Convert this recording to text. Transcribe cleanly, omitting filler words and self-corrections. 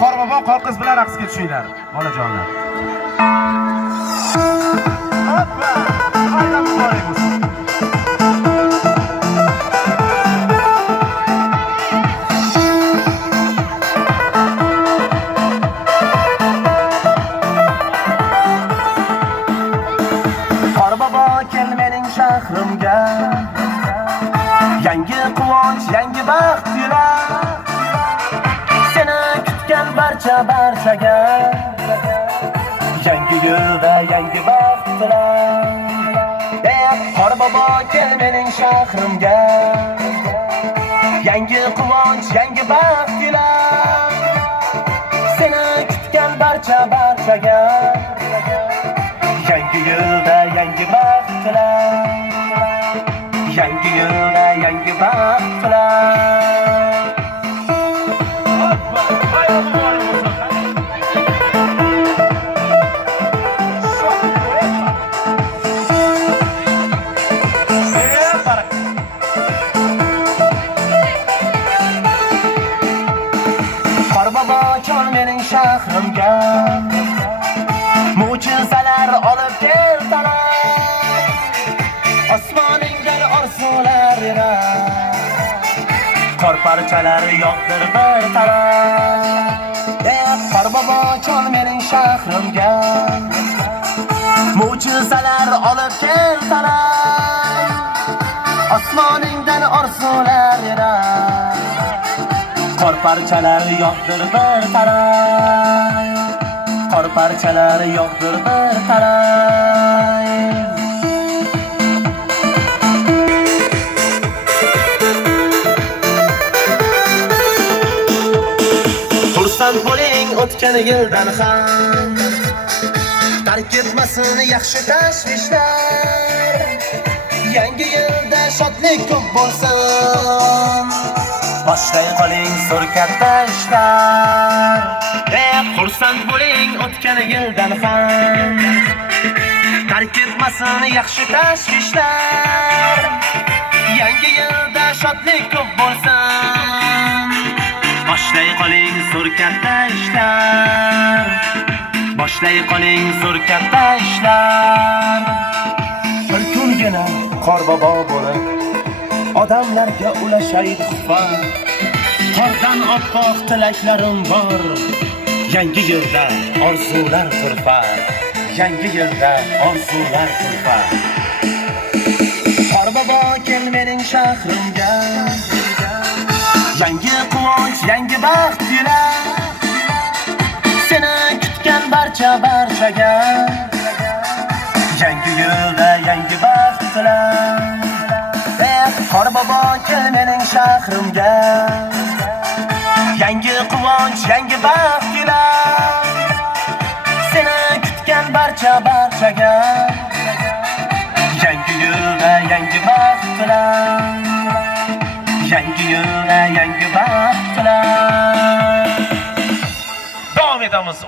Qorbobo qoqiz bilan raqsga tushinglar, bolajonlar. Hoppa! Bayram muborak bo'lsin. Qorbobo kel mening shahrimga. Yangi quvonch, yangi baxt yular. barchaga yangi yo'lda yangi baxtlar. Qorbobo kel mening shahrimga. Yangi quvonch, yangi baxtlar. Seni kutgan barchaga yangi yo'lda yangi baxtlar. Yangi yo'lda yangi baxtlar. Qorbobo kel mening shahrimga. Mo'jizalar olib kelsalar. Osmoningdan orzular erar. Qor parchalari yog'dir bir taraf. Qorbobo kel mening shahrimga. Mo'jizalar olib kelsalar. Osmoningdan orzular erar. Qor parchalari yog'dir bir taraf. Qor parchalari yog'dir bir taraf. Xursand bo'ling o'tgan yildan ham. Tark etmasin yaxshi tashvishlar. Yangi yilda shodlik ko'p bo'lsin. Boshlay qoling surkatda ishlar. Xursand bo'ling o'tgan yildan ham. Tark etmasin yaxshi tashvishlar. Yangi yilda shodlik ko'p bo'lsin. Boshlay qoling surkatda ishlar. Boshlay qoling surkatda ishlar. Bir kungina Qorbobo bo'lib odamlarga ulashay tuhfa. Qordan oppoq tilaklarim bor. Yangi yilda orzular turfa. Yangi yilda orzular turfa. Qorbobo kel mening shahrimga. Yangi quvonch, yangi baxt yular. Seni kutgan barchaga yangi yo'lda yangi baxtlar. Qorbobo kel mening shahrimga. Yangi quvonch, yangi baxtlar. Seni kutgan barchaga yangi yo'lda yangi baxtlar. Yangi yo'lda yangi baxtlar. Davom etamiz.